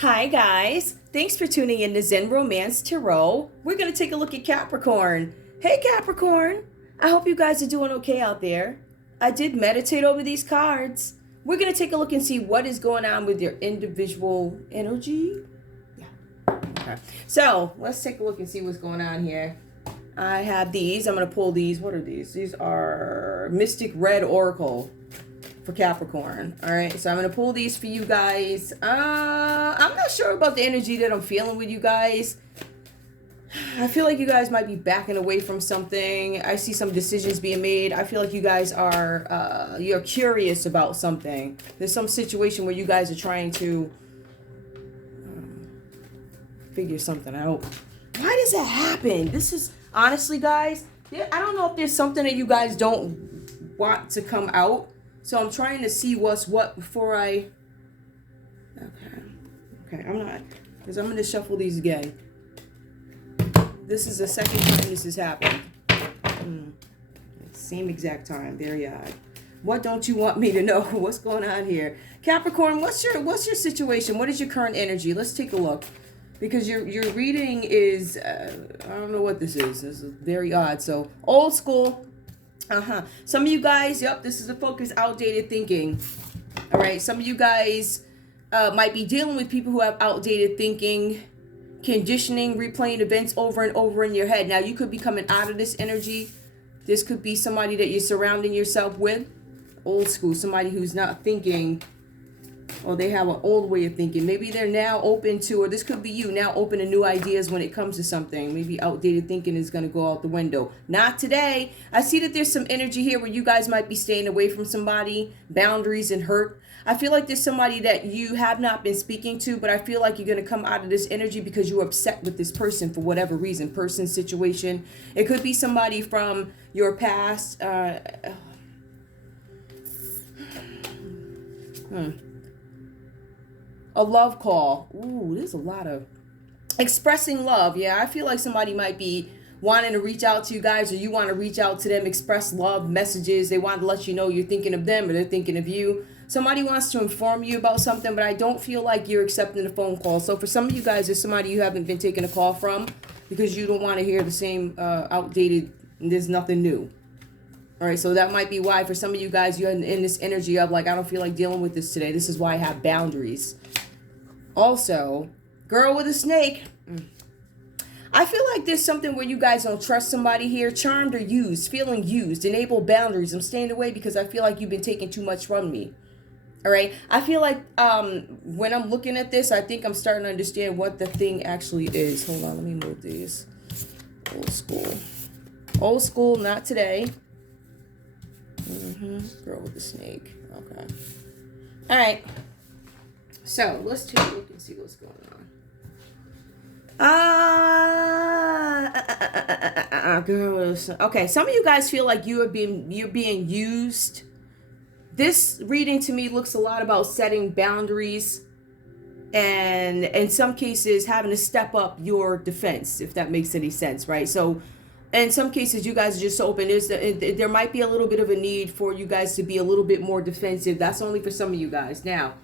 Hi guys, thanks for tuning in to Zen Romance Tarot. We're going to take a look at Capricorn. Hey Capricorn, I hope you guys are doing okay out there. I did meditate over these cards. We're going to take a look and see what is going on with your individual energy. Yeah. Okay. So let's take a look and see what's going on here. I have these. I'm going to pull these. What are these? These are Mystic Red Oracle for Capricorn. All right, so I'm gonna pull these for you guys. I'm not sure about the energy that I'm feeling with you guys. I feel like you guys might be backing away from something. I see some decisions being made. I feel like you guys are you're curious about something. There's some situation where you guys are trying to figure something out. Why does that happen? This is honestly, guys, I don't know if there's something that you guys don't want to come out. So I'm trying to see what's what before I... Okay, I'm not... Because I'm going to shuffle these again. This is the second time this has happened. Same exact time. Very odd. What don't you want me to know? What's going on here? Capricorn, what's your situation? What is your current energy? Let's take a look. Because your reading is... I don't know what this is. This is very odd. So, old school... Some of you guys, yep, this is a focus, outdated thinking. All right, some of you guys might be dealing with people who have outdated thinking, conditioning, replaying events over and over in your head. Now, you could be coming out of this energy. This could be somebody that you're surrounding yourself with. Old school, somebody who's not thinking, or they have an old way of thinking. Maybe they're now open to, or this could be you, now open to new ideas when it comes to something. Maybe outdated thinking is going to go out the window. Not today. I see that there's some energy here where you guys might be staying away from somebody, boundaries and hurt. I feel like there's somebody that you have not been speaking to, but I feel like you're going to come out of this energy because you're upset with this person for whatever reason, person, situation. It could be somebody from your past. A love call. Ooh, there's a lot of expressing love. Yeah, I feel like somebody might be wanting to reach out to you guys, or you want to reach out to them, express love, messages. They want to let you know you're thinking of them or they're thinking of you. Somebody wants to inform you about something, but I don't feel like you're accepting a phone call. So for some of you guys, there's somebody you haven't been taking a call from because you don't want to hear the same outdated, there's nothing new. All right, so that might be why for some of you guys, you're in this energy of like, I don't feel like dealing with this today. This is why I have boundaries. Also, girl with a snake. I feel like there's something where you guys don't trust somebody here. Charmed or used, feeling used, enable boundaries. I'm staying away because I feel like you've been taking too much from me. All right, I feel like when I'm looking at this, I think I'm starting to understand what the thing actually is. Hold on, let me move these. Old school. Old school, not today. Girl with the snake. Okay. All right. So let's take a look and see what's going on. Girls. Okay. Some of you guys feel like you're being used. This reading to me looks a lot about setting boundaries, and in some cases having to step up your defense, if that makes any sense, right? So. In some cases, you guys are just open. There might be a little bit of a need for you guys to be a little bit more defensive. That's only for some of you guys. Now,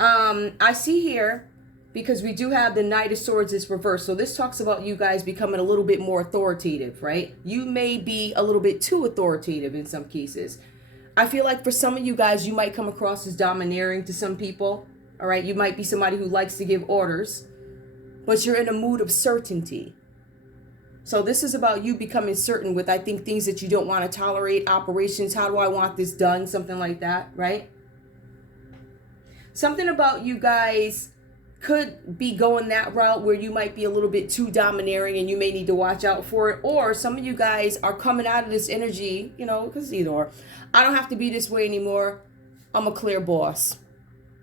I see here, because we do have the Knight of Swords is reversed. So this talks about you guys becoming a little bit more authoritative, right? You may be a little bit too authoritative in some cases. I feel like for some of you guys, you might come across as domineering to some people. All right, you might be somebody who likes to give orders, but you're in a mood of certainty. So this is about you becoming certain with, I think, things that you don't want to tolerate, operations. How do I want this done? Something like that, right? Something about you guys could be going that route where you might be a little bit too domineering and you may need to watch out for it. Or some of you guys are coming out of this energy, you know, because either or. I don't have to be this way anymore. I'm a clear boss.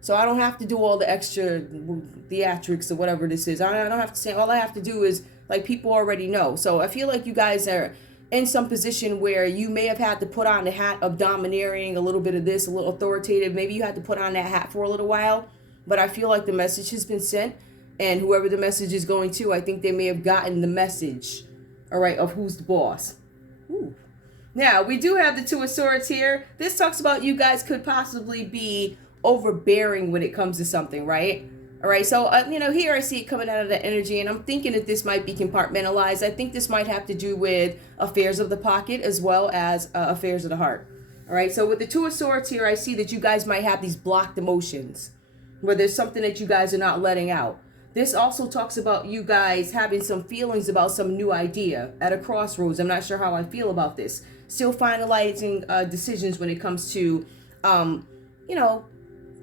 So I don't have to do all the extra theatrics or whatever this is. I don't have to say, all I have to do is, like, people already know. So I feel like you guys are in some position where you may have had to put on the hat of domineering, a little bit of this, a little authoritative. Maybe you had to put on that hat for a little while. But I feel like the message has been sent. And whoever the message is going to, I think they may have gotten the message, all right, of who's the boss. Ooh. Now, we do have the Two of Swords here. This talks about you guys could possibly be overbearing when it comes to something, right? All right, so, here I see it coming out of the energy, and I'm thinking that this might be compartmentalized. I think this might have to do with affairs of the pocket as well as affairs of the heart. All right, so with the Two of Swords here, I see that you guys might have these blocked emotions where there's something that you guys are not letting out. This also talks about you guys having some feelings about some new idea at a crossroads. I'm not sure how I feel about this. Still finalizing decisions when it comes to,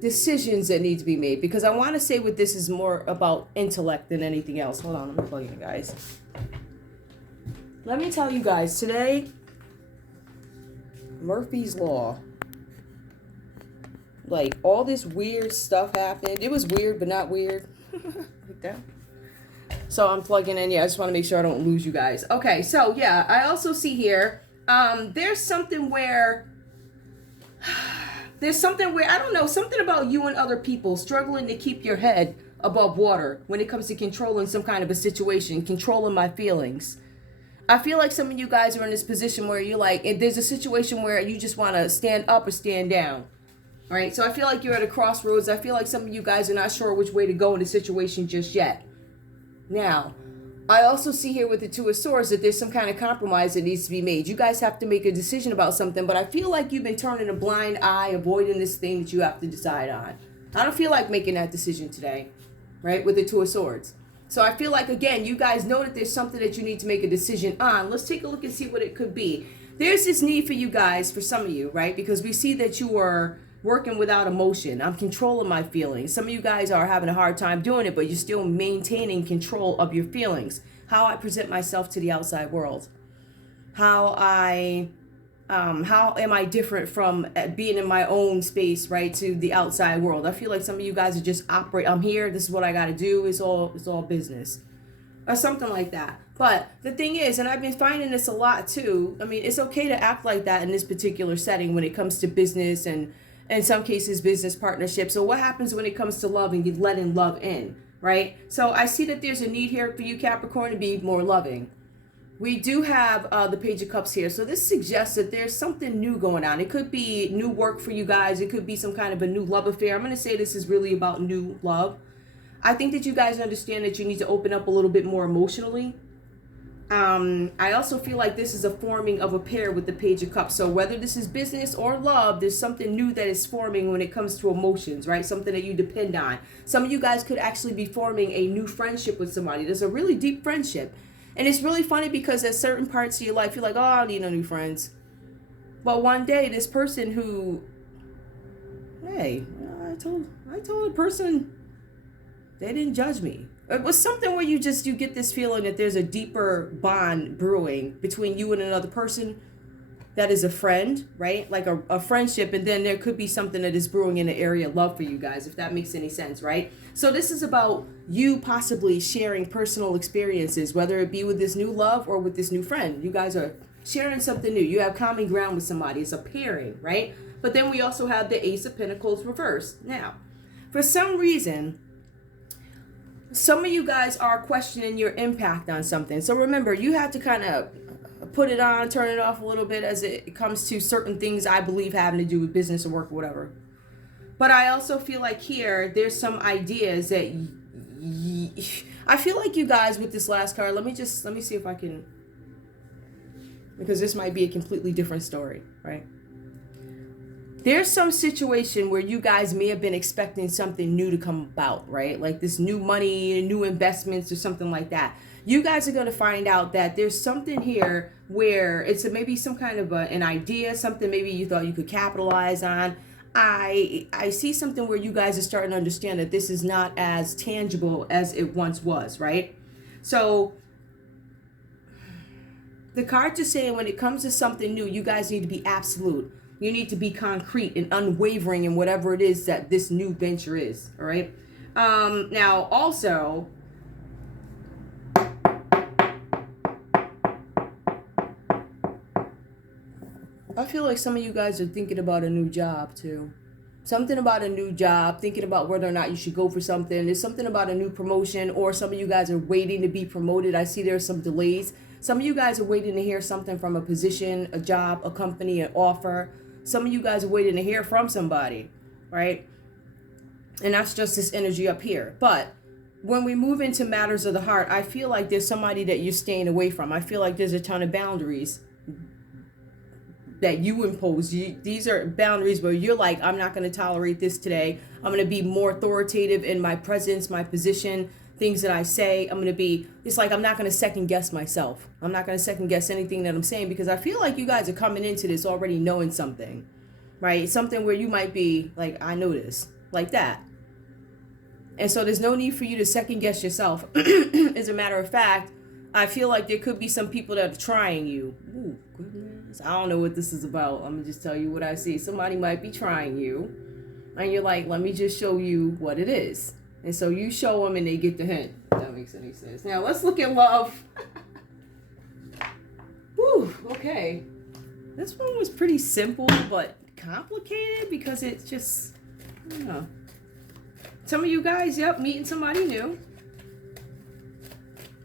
decisions that need to be made, because I want to say what this is more about intellect than anything else. Hold on, I'm plugging you guys. Let me tell you guys today, Murphy's Law, like all this weird stuff happened. It was weird but not weird. Like that. So I'm plugging in. Yeah, I just want to make sure I don't lose you guys. Okay, so yeah, I also see here there's something where I don't know, something about you and other people struggling to keep your head above water when it comes to controlling some kind of a situation, controlling my feelings. I feel like some of you guys are in this position where you're like, if there's a situation where you just want to stand up or stand down. All right, so I feel like you're at a crossroads. I feel like some of you guys are not sure which way to go in the situation just yet. Now, I also see here with the Two of Swords that there's some kind of compromise that needs to be made. You guys have to make a decision about something, but I feel like you've been turning a blind eye, avoiding this thing that you have to decide on. I don't feel like making that decision today, right, with the Two of Swords. So I feel like, again, you guys know that there's something that you need to make a decision on. Let's take a look and see what it could be. There's this need for you guys, for some of you, right, because we see that you are working without emotion. I'm controlling my feelings. Some of you guys are having a hard time doing it, but you're still maintaining control of your feelings. How I present myself to the outside world. How am I different from being in my own space, right, to the outside world? I feel like some of you guys are just operate. I'm here. This is what I got to do. It's all business, or something like that. But the thing is, and I've been finding this a lot too. I mean, it's okay to act like that in this particular setting when it comes to business and in some cases business partnerships. So what happens when it comes to love and you letting love in, right? So I see that there's a need here for you, Capricorn, to be more loving. We do have the Page of Cups here. So this suggests that there's something new going on. It could be new work for you guys. It could be some kind of a new love affair. I'm going to say this is really about new love. I think that you guys understand that you need to open up a little bit more emotionally. I also feel like this is a forming of a pair with the Page of Cups. So whether this is business or love, there's something new that is forming when it comes to emotions, right? Something that you depend on. Some of you guys could actually be forming a new friendship with somebody. There's a really deep friendship. And it's really funny because at certain parts of your life, you're like, oh, I don't need no new friends. But one day, this person who, hey, I told a person, they didn't judge me. It was something where you get this feeling that there's a deeper bond brewing between you and another person that is a friend, right? Like a friendship. And then there could be something that is brewing in the area of love for you guys, if that makes any sense, right? So this is about you possibly sharing personal experiences, whether it be with this new love or with this new friend. You guys are sharing something new. You have common ground with somebody. It's a pairing, right? But then we also have the Ace of Pentacles reversed. Now, for some reason, some of you guys are questioning your impact on something. So remember, you have to kind of put it on, turn it off a little bit as it comes to certain things I believe having to do with business or work or whatever. But I also feel like here, there's some ideas that I feel like you guys with this last card, let me see if I can, because this might be a completely different story, right? There's some situation where you guys may have been expecting something new to come about, right? Like this new money, new investments or something like that. You guys are going to find out that there's something here where it's maybe some kind of an idea, something maybe you thought you could capitalize on. I see something where you guys are starting to understand that this is not as tangible as it once was, right? So the cards are saying when it comes to something new, you guys need to be absolute. You need to be concrete and unwavering in whatever it is that this new venture is, all right? Now, also, I feel like some of you guys are thinking about a new job, too. Something about a new job, thinking about whether or not you should go for something. There's something about a new promotion, or some of you guys are waiting to be promoted. I see there's some delays. Some of you guys are waiting to hear something from a position, a job, a company, an offer. Some of you guys are waiting to hear from somebody, right? And that's just this energy up here. But when we move into matters of the heart, I feel like there's somebody that you're staying away from. I feel like there's a ton of boundaries that you impose. These are boundaries where you're like, I'm not going to tolerate this today. I'm going to be more authoritative in my presence, my position, things that I say. I'm going to be, it's like, I'm not going to second guess myself. I'm not going to second guess anything that I'm saying, because I feel like you guys are coming into this already knowing something, right? Something where you might be like, I know this, like that. And so there's no need for you to second guess yourself. As a matter of fact, I feel like there could be some people that are trying you. Ooh, goodness. I don't know what this is about. I'm going to just tell you what I see. Somebody might be trying you. And you're like, let me just show you what it is. And so you show them and they get the hint. If that makes any sense. Now let's look at love. Whew, okay. This one was pretty simple, but complicated because it's just, I don't know. Some of you guys, yep, meeting somebody new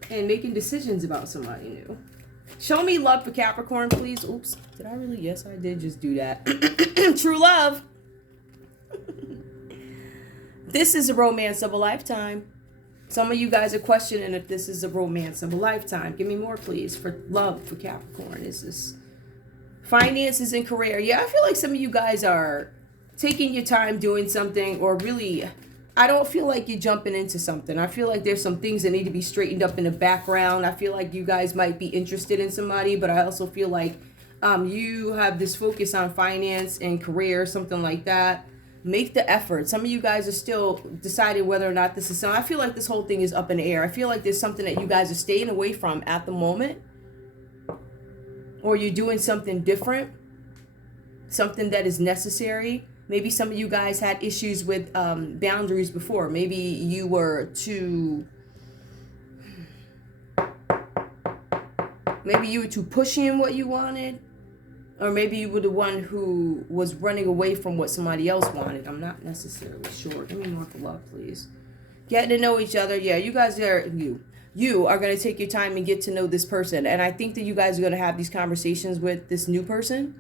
and making decisions about somebody new. Show me love for Capricorn, please. Oops, did I really? Yes, I did just do that. True love. This is a romance of a lifetime. Some of you guys are questioning if this is a romance of a lifetime. Give me more, please, for love for Capricorn. Is this finances and career? Yeah, I feel like some of you guys are taking your time doing something, or really, I don't feel like you're jumping into something. I feel like there's some things that need to be straightened up in the background. I feel like you guys might be interested in somebody, but I also feel like you have this focus on finance and career, something like that. Make the effort. Some of you guys are still deciding whether or not this is something. I feel like this whole thing is up in the air. I feel like there's something that you guys are staying away from at the moment, or you're doing something different, something that is necessary. Maybe some of you guys had issues with boundaries before. Maybe you were too pushing in what you wanted. Or maybe you were the one who was running away from what somebody else wanted. I'm not necessarily sure. Give me more for love, please. Getting to know each other. Yeah, you guys are, you are going to take your time and get to know this person. And I think that you guys are going to have these conversations with this new person.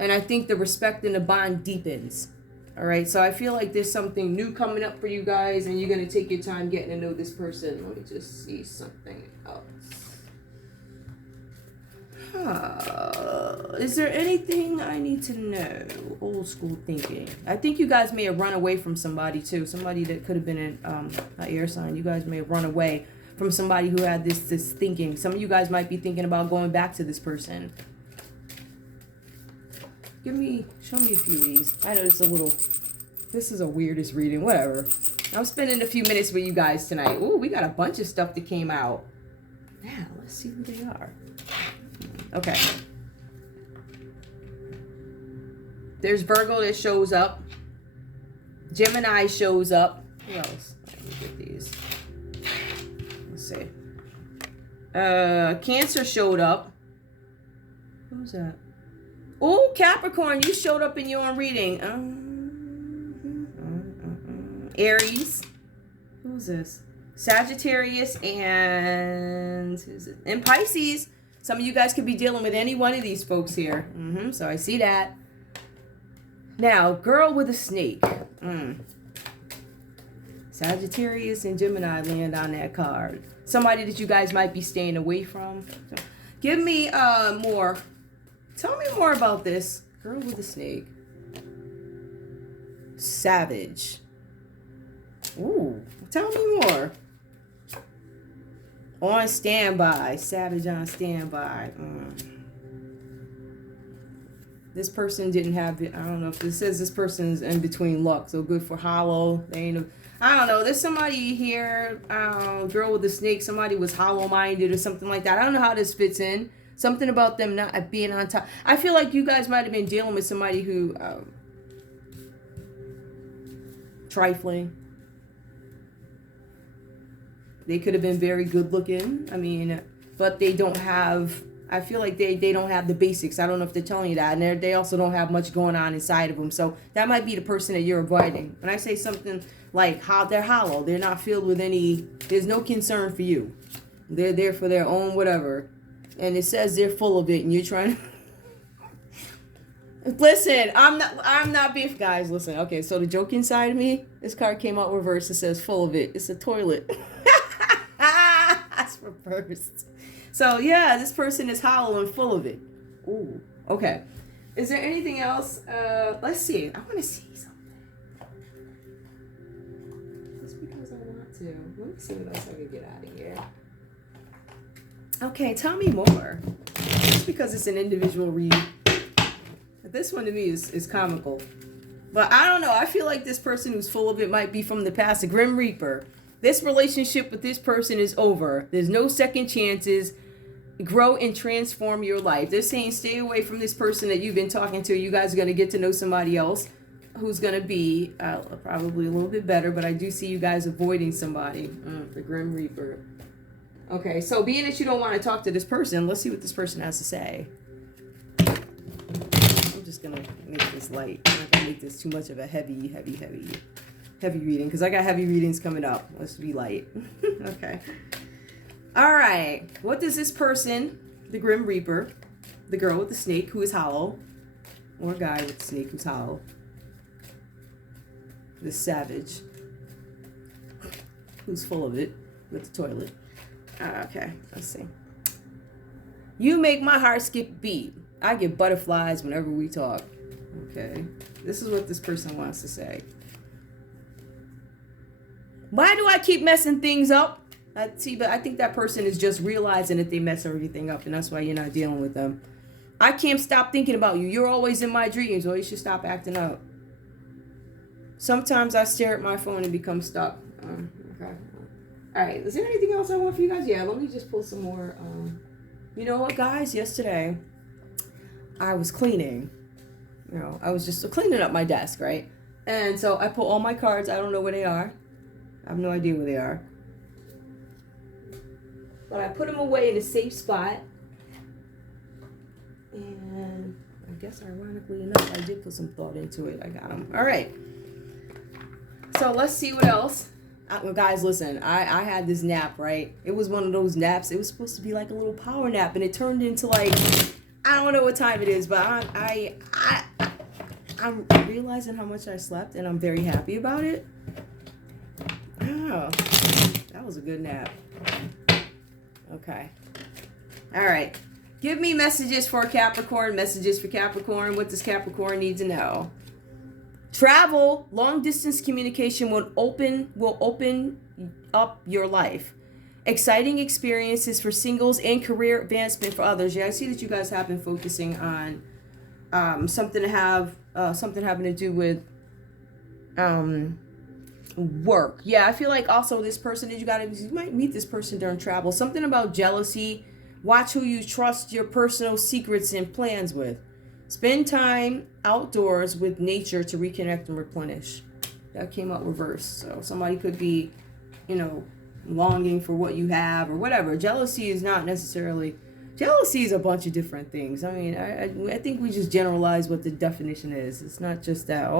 And I think the respect and the bond deepens. All right. So I feel like there's something new coming up for you guys, and you're going to take your time getting to know this person. Let me just see something else. Is there anything I need to know? Old school thinking. I think you guys may have run away from somebody too. Somebody that could have been an air sign. You guys may have run away from somebody who had this thinking. Some of you guys might be thinking about going back to this person. Show me a few of these. I know this is a weirdest reading, whatever. I'm spending a few minutes with you guys tonight. Ooh, we got a bunch of stuff that came out. Now, let's see who they are. Okay. There's Virgo that shows up. Gemini shows up. Who else? Let me get these. Let's see. Cancer showed up. Who's that? Oh, Capricorn, you showed up in your own reading. Aries. Who's this? Sagittarius and Pisces. Some of you guys could be dealing with any one of these folks here. So I see that. Now, girl with a snake. Sagittarius and Gemini land on that card. Somebody that you guys might be staying away from. Give me more. Tell me more about this. Girl with a snake. Savage. Ooh, tell me more. On standby. Savage on standby. This person didn't have it. I don't know if it says this person's in between luck. So good for hollow. They ain't. I don't know. There's somebody here. Girl with the snake. Somebody was hollow-minded or something like that. I don't know how this fits in. Something about them not being on top. I feel like you guys might have been dealing with somebody who trifling. They could have been very good looking. I mean, but they don't have, I feel like they don't have the basics. I don't know if they're telling you that. And they also don't have much going on inside of them. So that might be the person that you're avoiding. When I say something like how they're hollow, they're not filled with any, there's no concern for you. They're there for their own whatever. And it says they're full of it and you're trying to, Listen, I'm not being, guys, listen. Okay, so the joke inside of me, this card came out reversed. It says full of it. It's a toilet. That's reversed. So yeah, this person is hollow and full of it. Ooh, okay. Is there anything else? Let's see. I want to see something. Just because I want to. Let me see what else I can get out of here. Okay, tell me more. Just because it's an individual read. This one to me is comical. But I don't know. I feel like this person who's full of it might be from the past. The Grim Reaper. This relationship with this person is over. There's no second chances. Grow and transform your life. They're saying stay away from this person that you've been talking to. You guys are going to get to know somebody else who's going to be probably a little bit better. But I do see you guys avoiding somebody. The Grim Reaper. Okay, so being that you don't want to talk to this person, let's see what this person has to say. I'm just going to make this light. I'm not going to make this too much of a heavy reading because I got heavy readings coming up. Let's be light. Okay. All right. What does this person, the Grim Reaper, the girl with the snake who is hollow, or guy with the snake who's hollow, the savage who's full of it with the toilet. Okay, let's see. You make my heart skip a beat. I get butterflies whenever we talk. Okay, this is what this person wants to say. Why do I keep messing things up? But I think that person is just realizing that they mess everything up, and that's why you're not dealing with them. I can't stop thinking about you. You're always in my dreams. Well, you should stop acting up. Sometimes I stare at my phone and become stuck. Okay. All right. Is there anything else I want for you guys? Yeah, let me just pull some more. You know what, guys? Yesterday, I was cleaning. You know, I was just cleaning up my desk, right? And so I pull all my cards. I don't know where they are. I have no idea where they are. But I put them away in a safe spot. And I guess ironically enough, I did put some thought into it. I got them. All right. So let's see what else. Well, guys, listen. I had this nap, right? It was one of those naps. It was supposed to be like a little power nap. And it turned into like, I don't know what time it is. But I'm realizing how much I slept. And I'm very happy about it. Oh, that was a good nap. Okay. All right. Give me messages for Capricorn. Messages for Capricorn. What does Capricorn need to know? Travel, long distance communication will open up your life. Exciting experiences for singles and career advancement for others. Yeah, I see that you guys have been focusing on something having to do with work. Yeah, I feel like also this person that you might meet this person during travel. Something about jealousy. Watch who you trust your personal secrets and plans with. Spend time outdoors with nature to reconnect and replenish. That came out reversed. So somebody could be, longing for what you have or whatever. Jealousy is not necessarily. Jealousy is a bunch of different things. I mean, I think we just generalize what the definition is. It's not just that,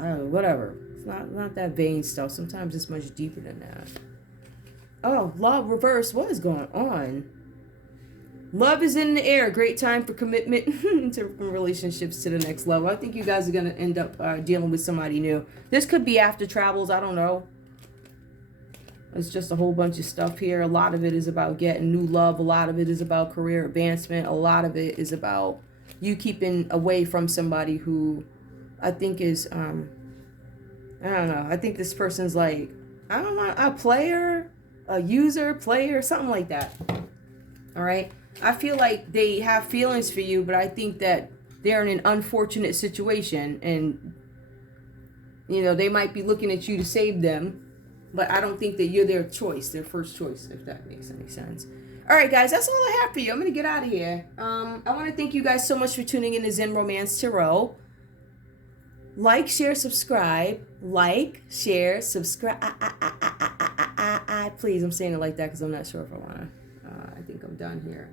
whatever. It's not that vain stuff. Sometimes it's much deeper than that. Oh, love reverse. What is going on? Love is in the air. Great time for commitment to relationships to the next level. I think you guys are going to end up dealing with somebody new. This could be after travels. I don't know. It's just a whole bunch of stuff here. A lot of it is about getting new love. A lot of it is about career advancement. A lot of it is about you keeping away from somebody who I think is, I don't know. I think this person's like, I don't know, a player, a user, player, something like that. All right. I feel like they have feelings for you, but I think that they're in an unfortunate situation and, they might be looking at you to save them, but I don't think that you're their choice, their first choice, if that makes any sense. All right, guys, that's all I have for you. I'm going to get out of here. I want to thank you guys so much for tuning in to Zen Romance Tarot. Like, share, subscribe. Like, share, subscribe. Please, I'm saying it like that because I'm not sure if I want to. I think I'm done here.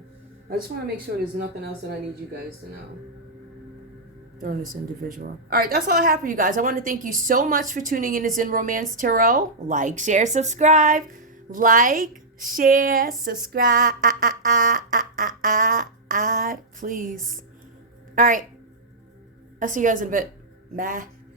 I just want to make sure there's nothing else that I need you guys to know during this individual. All right, that's all I have for you guys. I want to thank you so much for tuning in to Zen Romance Tarot. Like, share, subscribe. Like, share, subscribe. Please. All right. I'll see you guys in a bit. Bye.